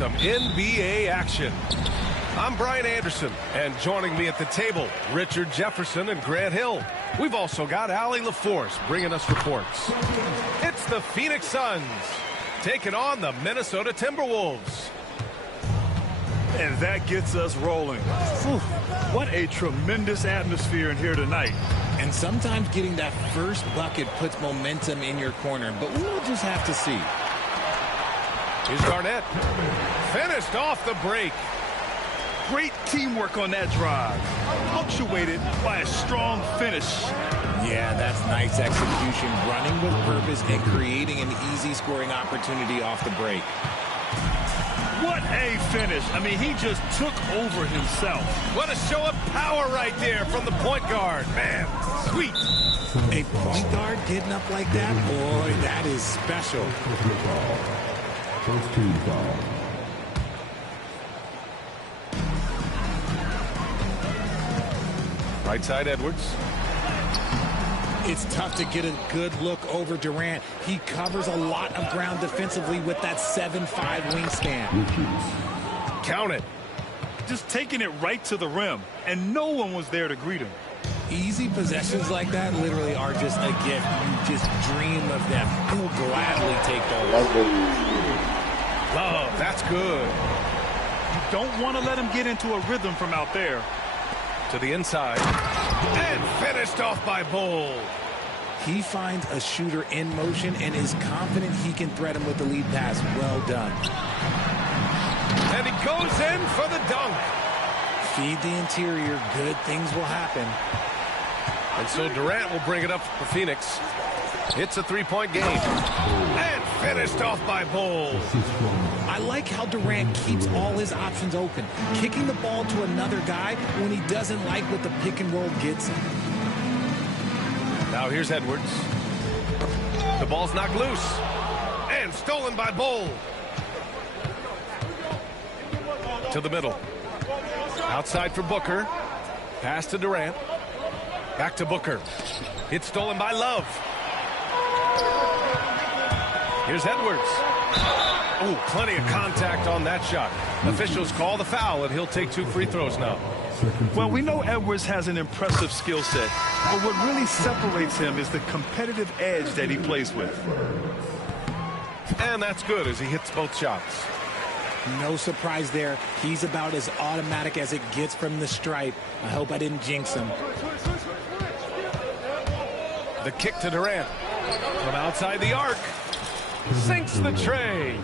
some NBA action. I'm Brian Anderson, and joining me at the table, Richard Jefferson and Grant Hill. We've also got Allie LaForce bringing us reports. It's the Phoenix Suns taking on the Minnesota Timberwolves. And that gets us rolling. Whew, what a tremendous atmosphere in here tonight. And sometimes getting that first bucket puts momentum in your corner, but we'll just have to see. Here's Garnett. Finished off the break. Great teamwork on that drive. Punctuated by a strong finish. Yeah, that's nice execution. Running with purpose and creating an easy scoring opportunity off the break. What a finish. I mean, he just took over himself. What a show of power right there from the point guard. Man, sweet. A point guard getting up like that? Boy, that is special. First team foul. Right side, Edwards. It's tough to get a good look over Durant. He covers a lot of ground defensively with that 7'5" wingspan. Count it. Just taking it right to the rim, and no one was there to greet him. Easy possessions like that literally are just a gift. You just dream of them. He'll gladly take those. Love, that's good. You don't want to let him get into a rhythm from out there. To the inside. And finished off by Bull. He finds a shooter in motion and is confident he can threat him with the lead pass. Well done. And he goes in for the dunk. Feed the interior. Good things will happen. And so Durant will bring it up for Phoenix. It's a three-point game. And finished off by Bull. I like how Durant keeps all his options open, kicking the ball to another guy when he doesn't like what the pick and roll gets him. Now here's Edwards. The ball's knocked loose. And stolen by Bull. To the middle. Outside for Booker. Pass to Durant. Back to Booker. It's stolen by Love. Here's Edwards. Oh, plenty of contact on that shot. Officials call the foul, and he'll take 2 free throws now. Well, we know Edwards has an impressive skill set, but what really separates him is the competitive edge that he plays with. And that's good as he hits both shots. No surprise there. He's about as automatic as it gets from the stripe. I hope I didn't jinx him. The kick to Durant. From outside the arc. Sinks the tray.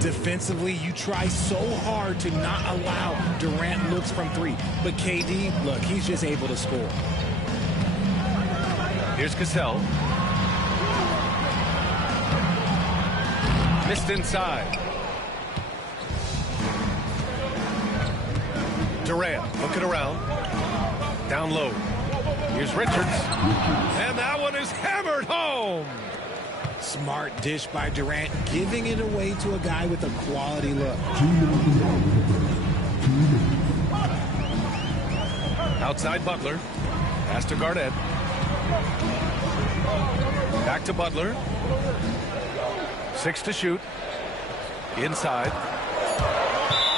Defensively, you try so hard to not allow Durant looks from 3. But KD, look, he's just able to score. Here's Cassell. Missed inside. Durant looking around. Down low. Here's Richards. And that one is hammered home. Smart dish by Durant, giving it away to a guy with a quality look. Outside Butler. Pass to Garnett. Back to Butler. 6 to shoot. Inside.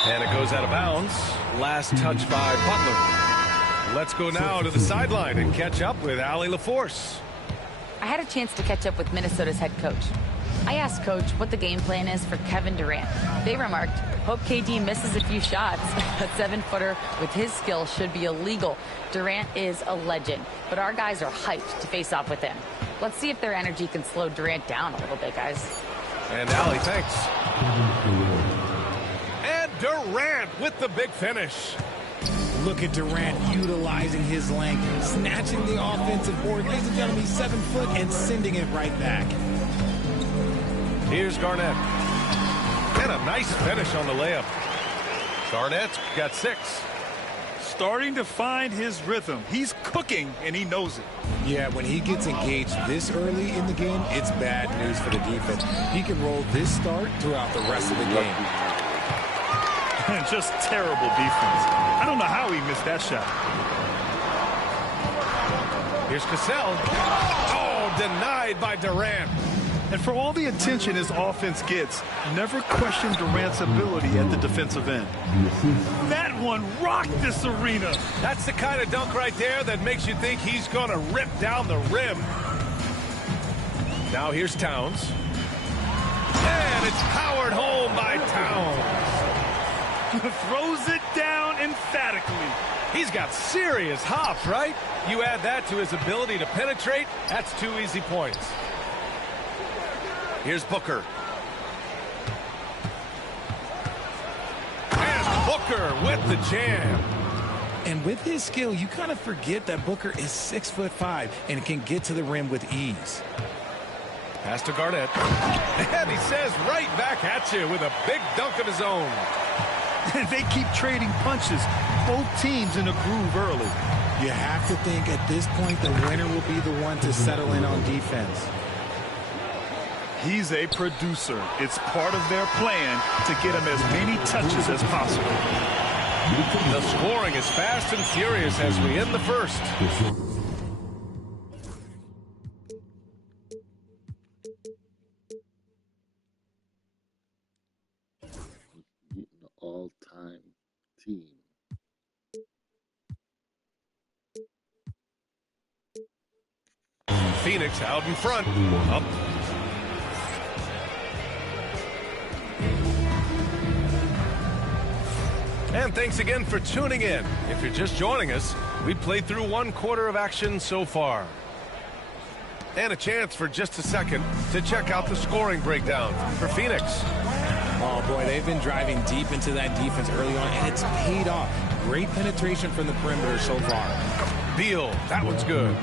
And it goes out of bounds. Last touch by Butler. Let's go now to the sideline and catch up with Allie LaForce. I had a chance to catch up with Minnesota's head coach. I asked Coach what the game plan is for Kevin Durant. They remarked, hope KD misses a few shots. A 7-footer with his skill should be illegal. Durant is a legend, but our guys are hyped to face off with him. Let's see if their energy can slow Durant down a little bit, guys. And Allie, thanks. And Durant with the big finish. Look at Durant utilizing his length, snatching the offensive board. Ladies and gentlemen, he's 7 foot and sending it right back. Here's Garnett. And a nice finish on the layup. Garnett's got 6. Starting to find his rhythm. He's cooking, and he knows it. Yeah, when he gets engaged this early in the game, it's bad news for the defense. He can roll this start throughout the rest of the game. Just terrible defense. I don't know how he missed that shot. Here's Cassell. Oh, denied by Durant. And for all the attention his offense gets, never question Durant's ability at the defensive end. That one rocked this arena. That's the kind of dunk right there that makes you think he's going to rip down the rim. Now here's Towns. And it's powered home by Towns. Throws it down emphatically. He's got serious hops, right? You add that to his ability to penetrate, that's 2 easy points. Here's Booker. And Booker with the jam. And with his skill, you kind of forget that Booker is 6'5" and can get to the rim with ease. Pass to Garnett. And he says right back at you with a big dunk of his own. They keep trading punches. Both teams in a groove early. You have to think at this point the winner will be the one to settle in on defense. He's a producer. It's part of their plan to get him as many touches as possible. The scoring is fast and furious as we end the first. All-time team. Phoenix out in front. Up. And thanks again for tuning in. If you're just joining us, we played through 1/4 of action so far. And a chance for just a second to check out the scoring breakdown for Phoenix. Oh, boy, they've been driving deep into that defense early on, and it's paid off. Great penetration from the perimeter so far. Beal, that one's good.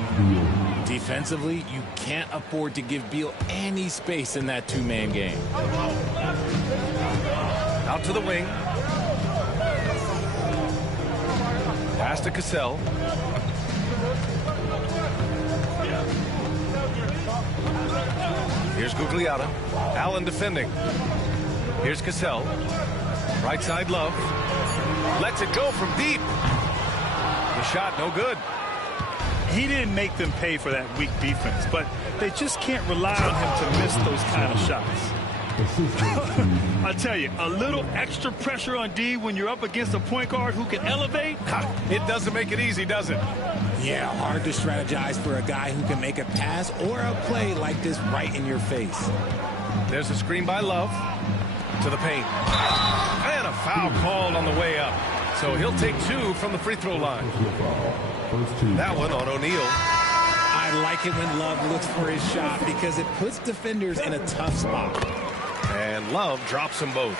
Defensively, you can't afford to give Beal any space in that two-man game. Out to the wing. Pass to Cassell. Here's Gugliotta. Allen defending. Here's Cassell. Right side, Love. Lets it go from deep. The shot, no good. He didn't make them pay for that weak defense, but they just can't rely on him to miss those kind of shots. I tell you, a little extra pressure on D when you're up against a point guard who can elevate. It doesn't make it easy, does it? Yeah, hard to strategize for a guy who can make a pass or a play like this right in your face. There's a screen by Love. To the paint. And a foul called on the way up. So he'll take 2 from the free throw line. That one on O'Neal. I like it when Love looks for his shot because it puts defenders in a tough spot. And Love drops them both.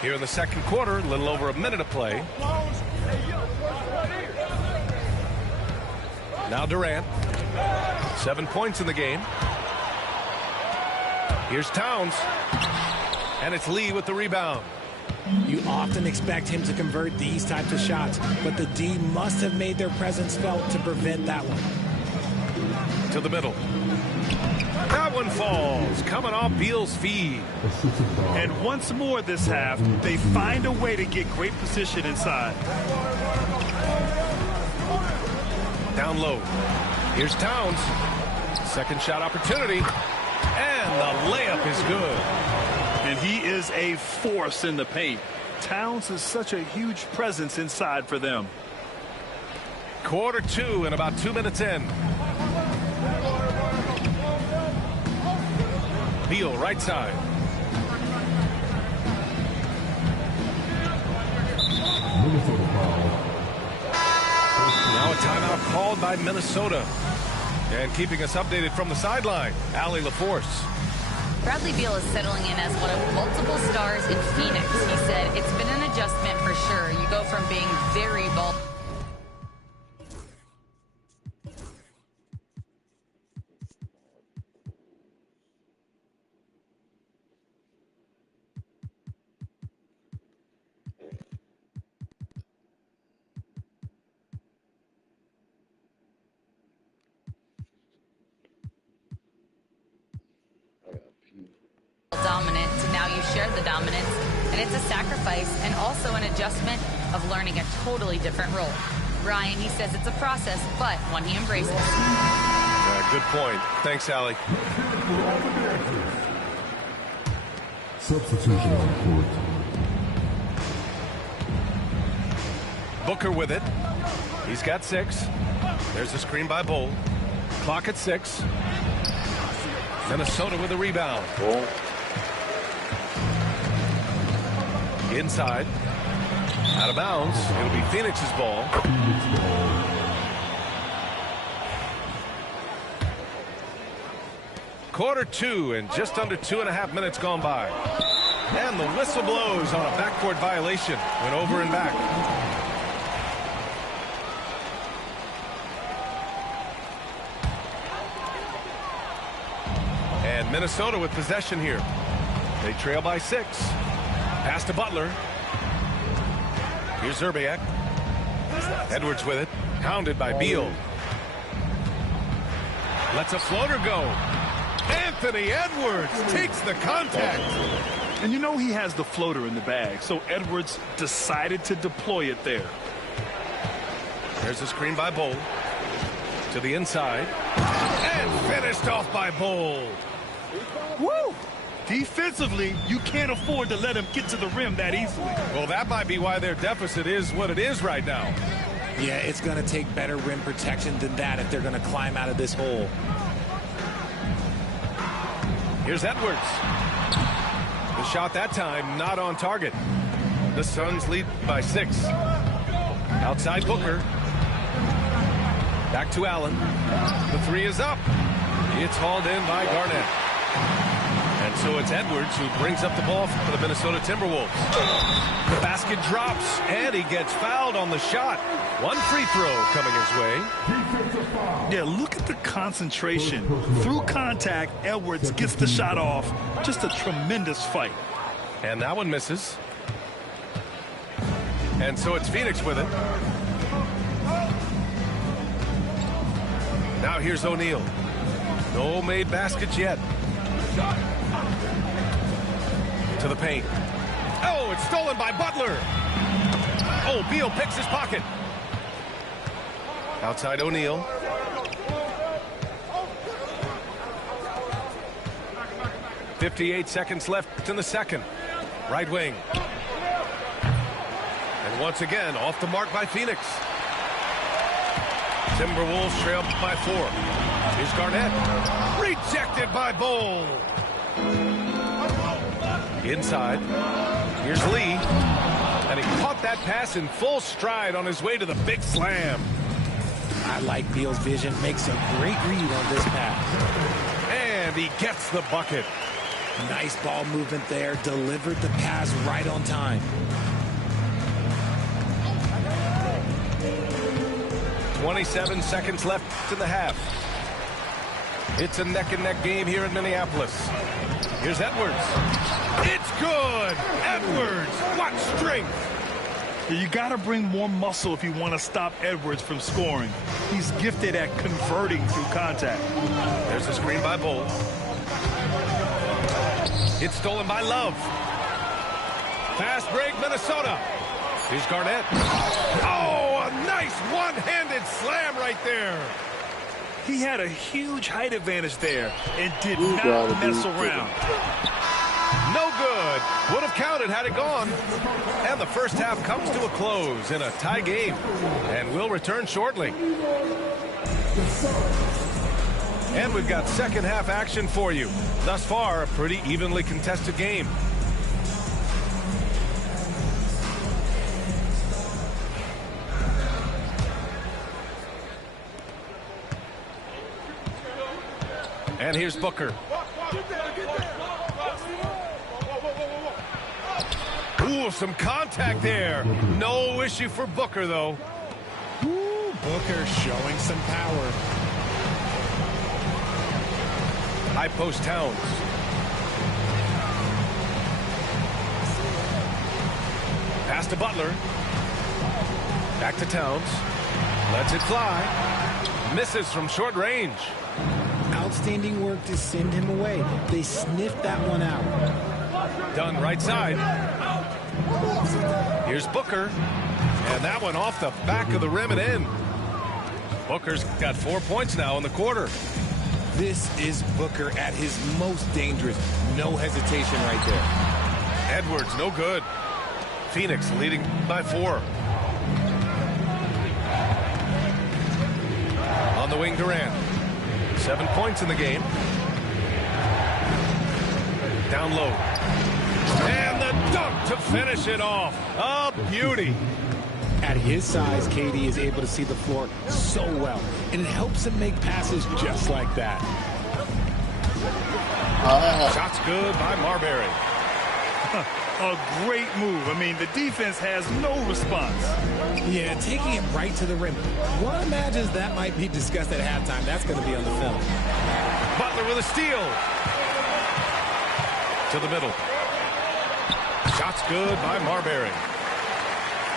Here in the second quarter, a little over a minute of play. Now Durant. 7 points in the game. Here's Towns. And it's Lee with the rebound. You often expect him to convert these types of shots, but the D must have made their presence felt to prevent that one. To the middle. That one falls, coming off Beal's feed. And once more this half, they find a way to get great position inside. Down low. Here's Towns. Second shot opportunity. And the layup is good. And he is a force in the paint. Towns is such a huge presence inside for them. Quarter 2 and about 2 minutes in. Beal, right side. Now a timeout called by Minnesota. And keeping us updated from the sideline, Allie LaForce. Bradley Beal is settling in as one of multiple stars in Phoenix. He said it's been an adjustment for sure. You go from being very vulnerable. Dominant to now you share the dominance, and it's a sacrifice and also an adjustment of learning a totally different role. Ryan, he says it's a process, but one he embraces. Good point. Thanks, Allie. Substitution on court. Booker with it. He's got 6. There's a screen by Bull. Clock at 6. Minnesota with a rebound. Inside. Out of bounds. It'll be Phoenix's ball. Quarter 2 and just under 2.5 minutes gone by. And the whistle blows on a backcourt violation. Went over and back. And Minnesota with possession here. They trail by 6. Pass to Butler. Here's Zerbiak. Edwards with it. Pounded by Beal. Lets a floater go. Anthony Edwards takes the contact. And you know he has the floater in the bag, so Edwards decided to deploy it there. There's a screen by Bull. To the inside. And finished off by Bull. Woo! Defensively, you can't afford to let him get to the rim that easily. Well, that might be why their deficit is what it is right now. Yeah, it's going to take better rim protection than that if they're going to climb out of this hole. Here's Edwards. The shot that time not on target. The Suns lead by 6. Outside Booker. Back to Allen. The 3 is up. It's hauled in by Garnett. And so it's Edwards who brings up the ball for the Minnesota Timberwolves. The basket drops, and he gets fouled on the shot. One free throw coming his way. Yeah, look at the concentration. Through contact, Edwards gets the shot off. Just a tremendous fight. And that one misses. And so it's Phoenix with it. Now here's O'Neal. No made baskets yet. To the paint. Oh, it's stolen by Butler. Oh, Beal picks his pocket. Outside O'Neal. .58 seconds left in the second. Right wing. And once again, off the mark by Phoenix. Timberwolves trail by 4. Here's Garnett. Rejected by Bull. Inside. Here's Lee. And he caught that pass in full stride on his way to the big slam. I like Beal's vision. Makes a great read on this pass. And he gets the bucket. Nice ball movement there. Delivered the pass right on time. 27 seconds left in the half. It's a neck-and-neck game here in Minneapolis. Here's Edwards. It's good! Edwards! What strength! You got to bring more muscle if you want to stop Edwards from scoring. He's gifted at converting through contact. There's a screen by Bull. It's stolen by Love. Fast break, Minnesota. Here's Garnett. Oh, a nice one-handed slam right there. He had a huge height advantage there and did not mess around. No good. Would have counted had it gone. And the first half comes to a close in a tie game. And we'll return shortly. And we've got second half action for you. Thus far, a pretty evenly contested game. And here's Booker. Ooh, some contact there. No issue for Booker, though. Ooh, Booker showing some power. High post Towns. Pass to Butler. Back to Towns. Lets it fly. Misses from short range. Outstanding work to send him away. They sniffed that one out. Done right side. Here's Booker. And that one off the back of the rim and in. Booker's got 4 points now in the quarter. This is Booker at his most dangerous. No hesitation right there. Edwards, no good. Phoenix leading by 4. On the wing, Durant. 7 points in the game. Down low. And the dunk to finish it off. A beauty. At his size, KD is able to see the floor so well, and it helps him make passes just like that. Shots good by Marbury. A great move. I mean, the defense has no response. Yeah, taking it right to the rim. One imagines that might be discussed at halftime. That's going to be on the film. Butler with a steal. To the middle. Shots good by Marbury.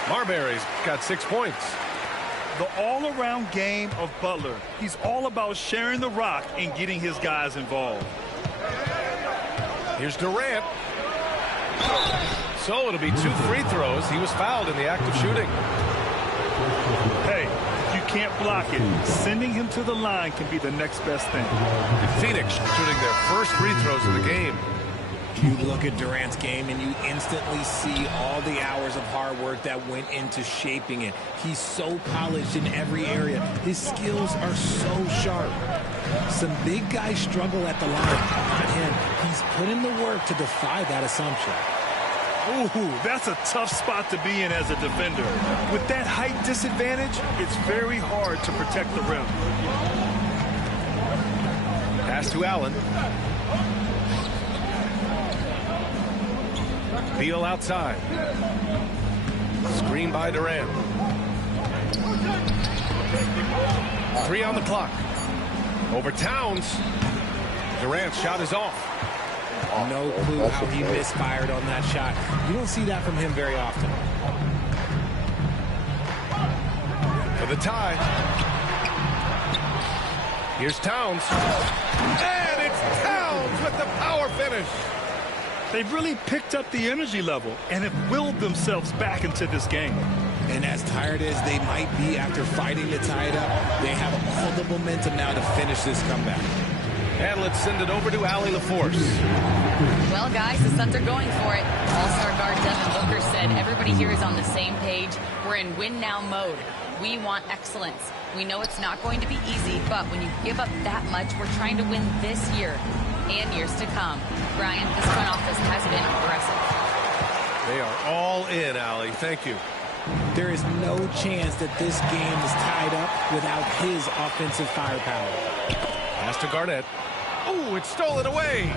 Marbury's got 6 points. The all-around game of Butler. He's all about sharing the rock and getting his guys involved. Here's Durant. So it'll be 2 free throws. He was fouled in the act of shooting. Hey, you can't block it. Sending him to the line can be the next best thing. Phoenix shooting their first free throws of the game. You look at Durant's game and you instantly see all the hours of hard work that went into shaping it. He's so polished in every area. His skills are so sharp. Some big guys struggle at the line. Not him. He's put in the work to defy that assumption. Ooh, that's a tough spot to be in as a defender. With that height disadvantage, it's very hard to protect the rim. Pass to Allen. Beal outside. Screen by Durant. 3 on the clock. Over Towns. Durant's shot is off. No clue how he misfired on that shot. You don't see that from him very often. For the tie. Here's Towns. And it's Towns with the power finish. They've really picked up the energy level and have willed themselves back into this game. And as tired as they might be after fighting to tie it up, they have all the momentum now to finish this comeback. And let's send it over to Allie LaForce. Well, guys, the Suns are going for it. All-star guard Devin Booker said everybody here is on the same page. We're in win-now mode. We want excellence. We know it's not going to be easy, but when you give up that much, we're trying to win this year and years to come. Brian, this front office has been aggressive. They are all in, Allie. Thank you. There is no chance that this game is tied up without his offensive firepower. Pass to Garnett. Oh, it's stolen away.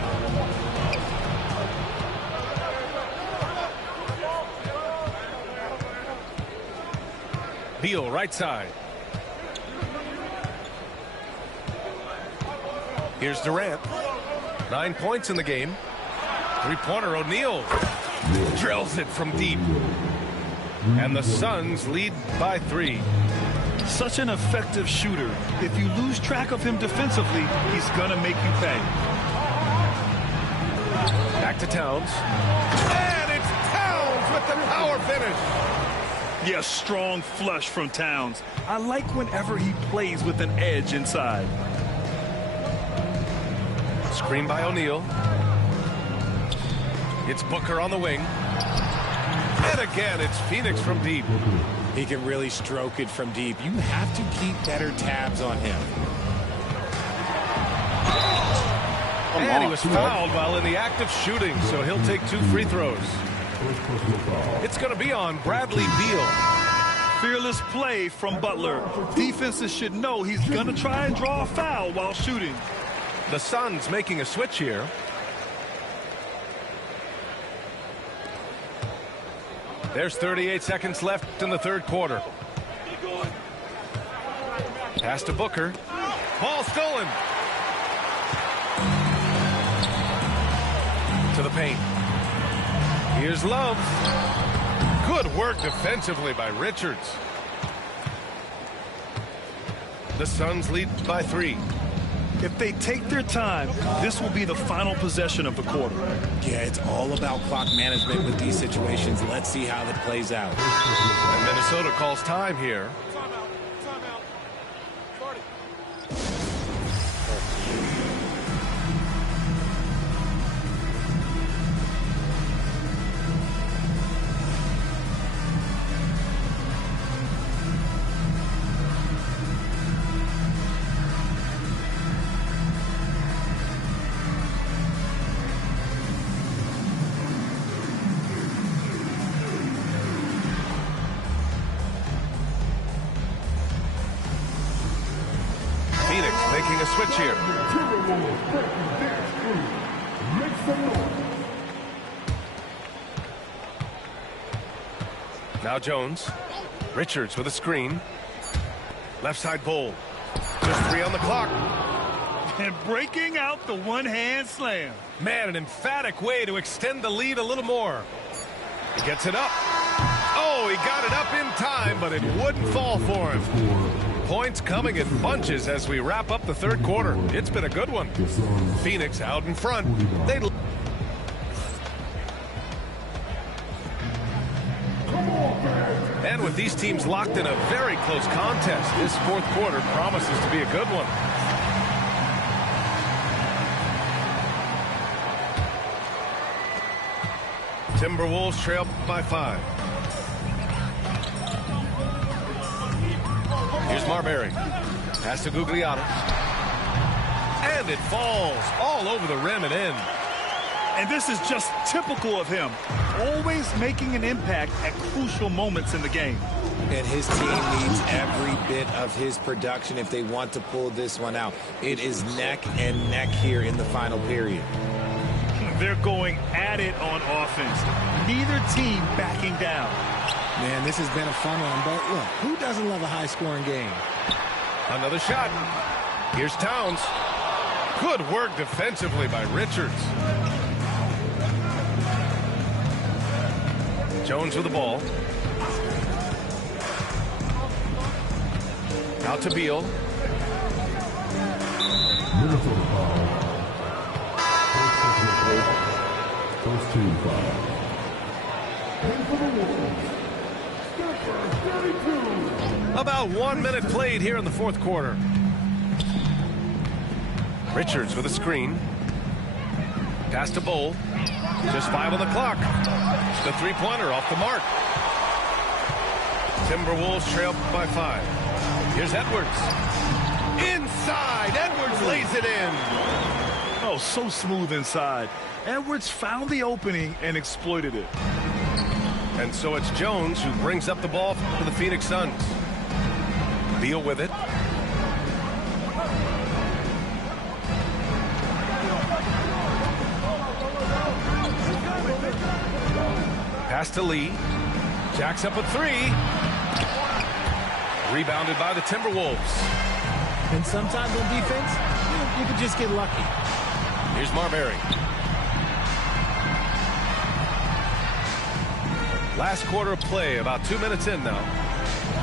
Beal, right side. Here's Durant. 9 points in the game. 3-pointer, O'Neal. Drills it from deep. And the Suns lead by 3. Such an effective shooter. If you lose track of him defensively, he's going to make you pay. Back to Towns. And it's Towns with the power finish. Yes, strong flush from Towns. I like whenever he plays with an edge inside. Screen by O'Neal. It's Booker on the wing. And again, it's Phoenix from deep. He can really stroke it from deep. You have to keep better tabs on him. And he was fouled while in the act of shooting, so he'll take 2 free throws. It's going to be on Bradley Beal. Fearless play from Butler. Defenses should know he's going to try and draw a foul while shooting. The Suns making a switch here. There's 38 seconds left in the third quarter. Pass to Booker. Ball stolen. To the paint. Here's Love. Good work defensively by Richards. The Suns lead by 3. If they take their time, this will be the final possession of the quarter. Yeah, it's all about clock management with these situations. Let's see how that plays out. And Minnesota calls time here. Phoenix making a switch here. Now Jones. Richards with a screen. Left side Bull. Just 3 on the clock. And breaking out the one-hand slam. Man, an emphatic way to extend the lead a little more. He gets it up. Oh, he got it up in time, but it wouldn't fall for him. Points coming in bunches as we wrap up the third quarter. It's been a good one. Phoenix out in front. And with these teams locked in a very close contest, this fourth quarter promises to be a good one. Timberwolves trail by 5. Here's Marbury. Pass to Gugliotta. And it falls all over the rim and in. And this is just typical of him. Always making an impact at crucial moments in the game. And his team needs every bit of his production if they want to pull this one out. It is neck and neck here in the final period. They're going at it on offense. Neither team backing down. Man, this has been a fun one, but look, who doesn't love a high-scoring game? Another shot. Here's Towns. Good work defensively by Richards. Jones with the ball. Out to Beal. First team foul. About 1 minute played here in the fourth quarter. Richards with a screen. Pass to Bull. Just 5 on the clock. The three-pointer off the mark. Timberwolves trail by 5. Here's Edwards. Inside. Edwards lays it in. Oh, so smooth inside. Edwards found the opening and exploited it. And so it's Jones who brings up the ball for the Phoenix Suns. Beal with it. Pass to Lee. Jacks up a 3. Rebounded by the Timberwolves. And sometimes on defense, you can just get lucky. Here's Marbury. Last quarter of play, about 2 minutes in now.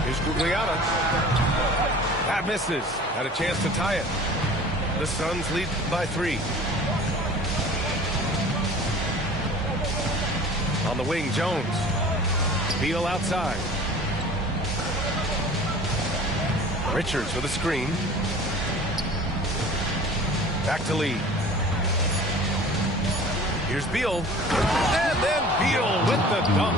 Here's Gugliotta. That misses. Had a chance to tie it. The Suns lead by 3. On the wing, Jones. Beal outside. Richards with a screen. Back to Lee. Here's Beal. And then Beal with the dunk.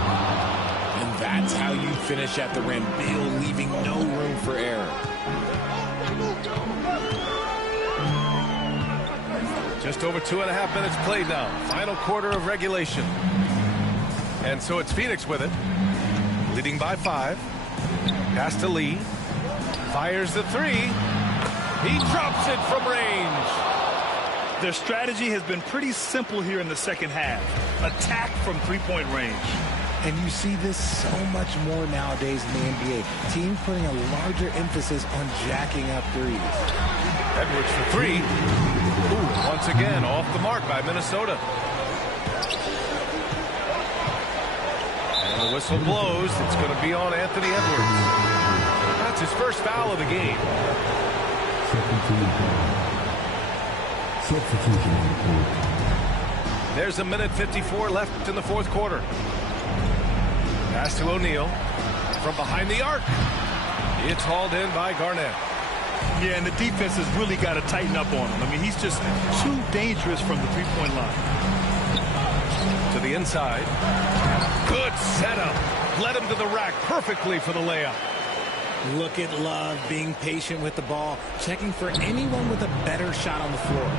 And that's how you finish at the rim. Beal leaving no room for error. Just over 2.5 minutes played now. Final quarter of regulation. And so it's Phoenix with it. Leading by 5. Pass to Lee. Fires the 3. He drops it from range. Their strategy has been pretty simple here in the second half. Attack from three-point range. And you see this so much more nowadays in the NBA. Teams putting a larger emphasis on jacking up threes. Edwards for 3. Ooh, once again, off the mark by Minnesota. And the whistle blows. It's going to be on Anthony Edwards. That's his first foul of the game. Substitution on the court. There's 1:54 left in the fourth quarter. Pass to O'Neal from behind the arc. It's hauled in by Garnett. Yeah, and the defense has really got to tighten up on him. I mean, he's just too dangerous from the three-point line. To the inside. Good setup. Led him to the rack perfectly for the layup. Look at Love being patient with the ball, checking for anyone with a better shot on the floor.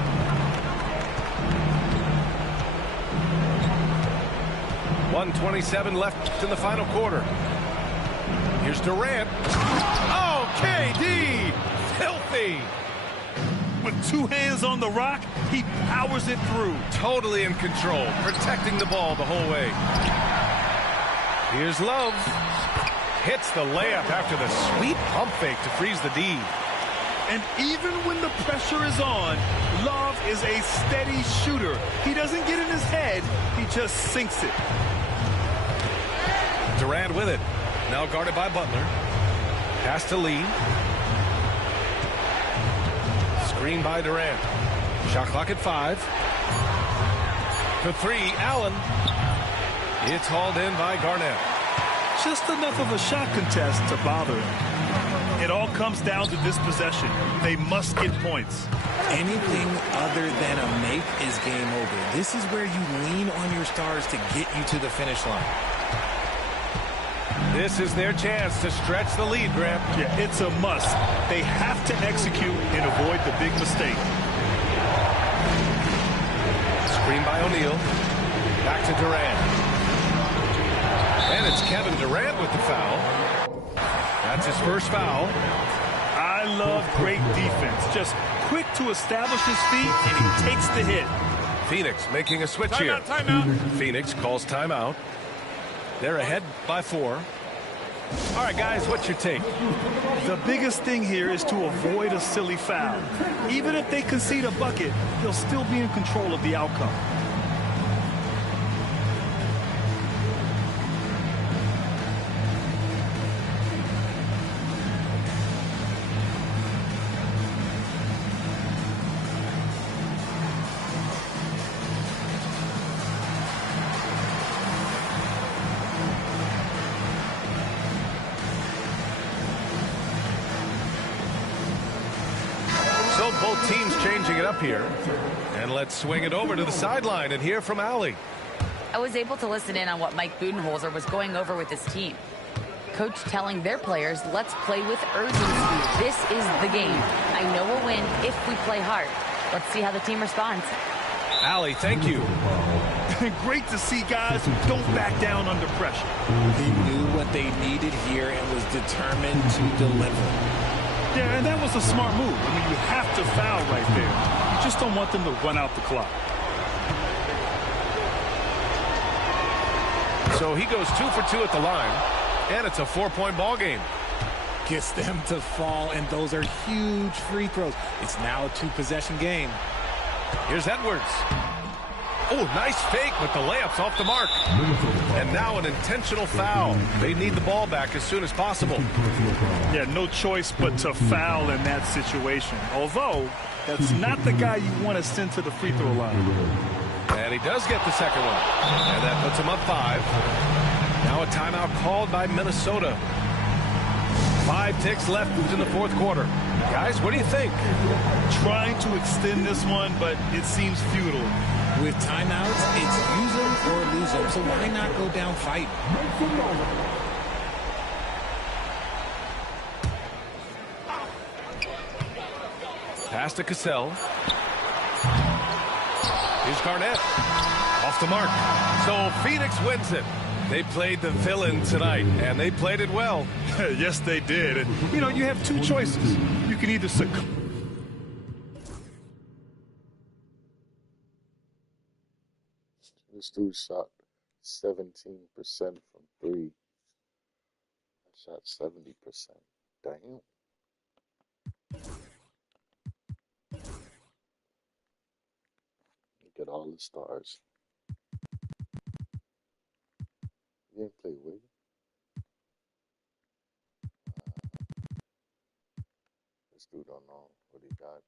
.127 left in the final quarter. Here's Durant. Oh, KD! Filthy! With 2 hands on the rock, he powers it through. Totally in control, protecting the ball the whole way. Here's Love. Hits the layup after the sweet pump fake to freeze the D. And even when the pressure is on, Love is a steady shooter. He doesn't get in his head, he just sinks it. Durant with it. Now guarded by Butler. Pass to Lee. Screen by Durant. Shot clock at 5. For 3, Allen. It's hauled in by Garnett. Just enough of a shot contest to bother him. It all comes down to this possession. They must get points. Anything other than a make is game over. This is where you lean on your stars to get you to the finish line. This is their chance to stretch the lead, Graham. Yeah, it's a must. They have to execute and avoid the big mistake. Screen by O'Neal. Back to Durant. And it's Kevin Durant with the foul. That's his first foul. I love great defense. Just quick to establish his feet, and he takes the hit. Phoenix making a switch here. Timeout. Phoenix calls timeout. They're ahead by 4. All right, guys, what's your take? The biggest thing here is to avoid a silly foul. Even if they concede a bucket, they'll still be in control of the outcome. So both teams changing it up here. And let's swing it over to the sideline and hear from Allie. I was able to listen in on what Mike Budenholzer was going over with his team. Coach telling their players, let's play with urgency. This is the game. I know we'll win if we play hard. Let's see how the team responds. Allie, thank you. Great to see guys who don't back down under pressure. He knew what they needed here and was determined to deliver. Yeah, and that was a smart move. I mean, you have to foul right there. You just don't want them to run out the clock. So he goes 2 for 2 at the line, and it's a 4-point ball game. Gets them to fall, and those are huge free throws. It's now a 2-possession game. Here's Edwards. Oh, nice fake, but the layup's off the mark. And now an intentional foul. They need the ball back as soon as possible. Yeah, no choice but to foul in that situation. Although, that's not the guy you want to send to the free throw line. And he does get the second one. And that puts him up 5. Now a timeout called by Minnesota. 5 ticks left in the fourth quarter. Guys, what do you think? Trying to extend this one, but it seems futile. With timeouts, it's use them or lose them. So why not go down fighting? Pass to Cassell. Here's Garnett. Off the mark. So Phoenix wins it. They played the villain tonight, and they played it well. Yes, they did. And, you know, you have 2 choices. You can either succumb. This dude shot 17% from 3. I shot 70%. Damn. Look at all the stars. You didn't play with you? This dude don't know what he got.